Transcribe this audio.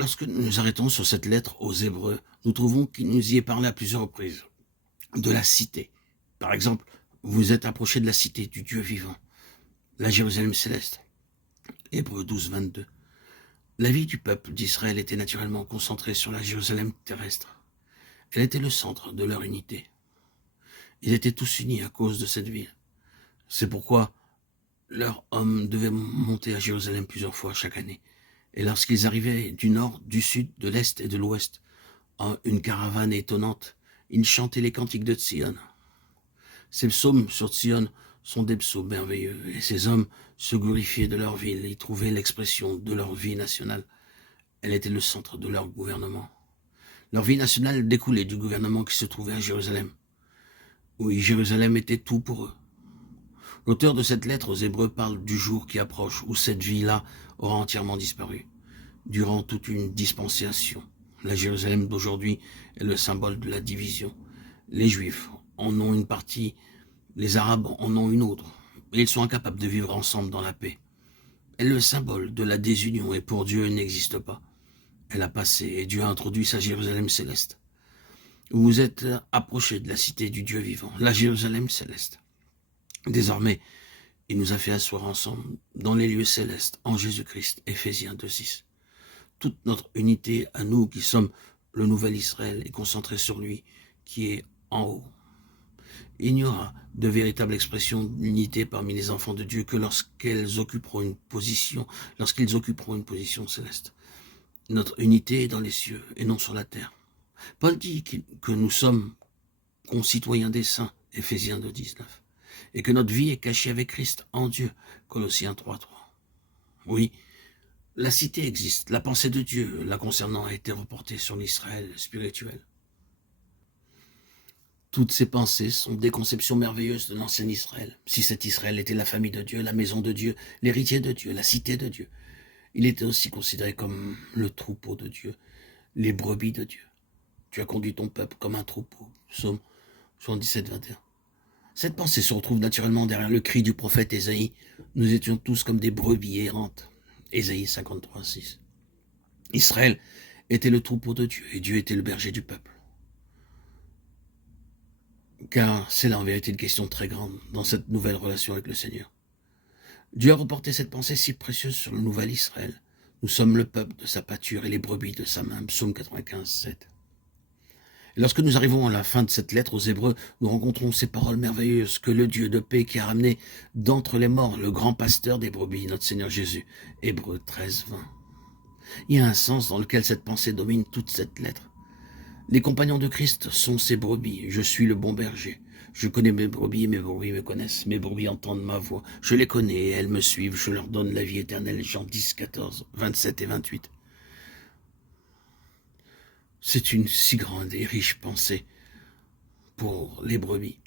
Lorsque nous nous arrêtons sur cette lettre aux Hébreux, nous trouvons qu'il nous y est parlé à plusieurs reprises de la cité. Par exemple, vous êtes approchés de la cité du Dieu vivant, la Jérusalem céleste. Hébreux 12, 22. La vie du peuple d'Israël était naturellement concentrée sur la Jérusalem terrestre. Elle était le centre de leur unité. Ils étaient tous unis à cause de cette ville. C'est pourquoi leurs hommes devaient monter à Jérusalem plusieurs fois chaque année. Et lorsqu'ils arrivaient du nord, du sud, de l'est et de l'ouest, en une caravane étonnante, ils chantaient les cantiques de Tzion. Ces psaumes sur Tzion sont des psaumes merveilleux, et ces hommes se glorifiaient de leur ville et trouvaient l'expression de leur vie nationale. Elle était le centre de leur gouvernement. Leur vie nationale découlait du gouvernement qui se trouvait à Jérusalem. Oui, Jérusalem était tout pour eux. L'auteur de cette lettre aux Hébreux parle du jour qui approche où cette vie-là aura entièrement disparu. Durant toute une dispensation, la Jérusalem d'aujourd'hui est le symbole de la division. Les Juifs en ont une partie, les Arabes en ont une autre, et ils sont incapables de vivre ensemble dans la paix. Elle est le symbole de la désunion et pour Dieu elle n'existe pas. Elle a passé et Dieu a introduit sa Jérusalem céleste. Vous vous êtes approchés de la cité du Dieu vivant, la Jérusalem céleste. Désormais, il nous a fait asseoir ensemble dans les lieux célestes en Jésus-Christ, Éphésiens 2,6. Toute notre unité à nous qui sommes le nouvel Israël est concentrée sur lui qui est en haut. Il n'y aura de véritable expression d'unité parmi les enfants de Dieu que lorsqu'ils occuperont une position céleste. Notre unité est dans les cieux et non sur la terre. Paul dit que nous sommes concitoyens des saints, Éphésiens 2,19, et que notre vie est cachée avec Christ en Dieu, Colossiens 3,3. Oui, la cité existe, la pensée de Dieu la concernant a été reportée sur l'Israël spirituel. Toutes ces pensées sont des conceptions merveilleuses de l'ancien Israël. Si cet Israël était la famille de Dieu, la maison de Dieu, l'héritier de Dieu, la cité de Dieu, il était aussi considéré comme le troupeau de Dieu, les brebis de Dieu. Tu as conduit ton peuple comme un troupeau. Psaume 77, 21. Cette pensée se retrouve naturellement derrière le cri du prophète Ésaïe. Nous étions tous comme des brebis errantes. Ésaïe 53, 6. Israël était le troupeau de Dieu et Dieu était le berger du peuple. Car c'est là en vérité une question très grande dans cette nouvelle relation avec le Seigneur. Dieu a reporté cette pensée si précieuse sur le nouvel Israël. Nous sommes le peuple de sa pâture et les brebis de sa main. Psaume 95, 7. Et lorsque nous arrivons à la fin de cette lettre aux Hébreux, nous rencontrons ces paroles merveilleuses que le Dieu de paix qui a ramené d'entre les morts le grand pasteur des brebis, notre Seigneur Jésus. Hébreux 13, 20. Il y a un sens dans lequel cette pensée domine toute cette lettre. Les compagnons de Christ sont ses brebis. Je suis le bon berger. Je connais mes brebis me connaissent. Mes brebis entendent ma voix. Je les connais et elles me suivent. Je leur donne la vie éternelle. Jean 10, 14, 27 et 28. C'est une si grande et riche pensée pour les brebis.